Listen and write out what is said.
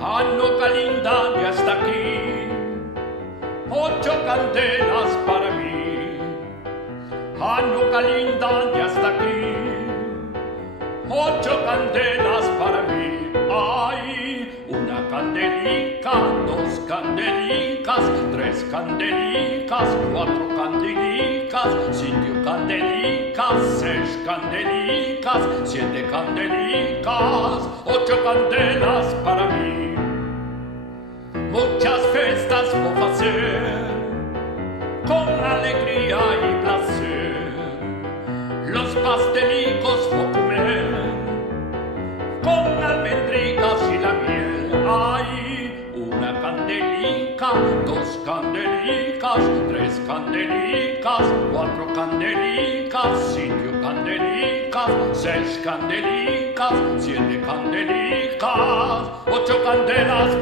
Hanukkah linda ya está aquí, 8 candelas para mí. Hanukkah linda ya está aquí, 8 candelas para mí. Hay una candelica, 2 candelicas, 3 candelicas, 4 candelicas, 5 candelicas, 6 candelicas, 7 candelicas, 8 candelas para mí. Muchas fiestas vou fazer con alegría y placer. Los pastelicos vou comer con almendricas y la miel. Hay una candelica, 2 candelicas, 3 candelicas, 4 candelicas, 5 candelicas, 6 candelicas, 7 candelicas, 8 candelas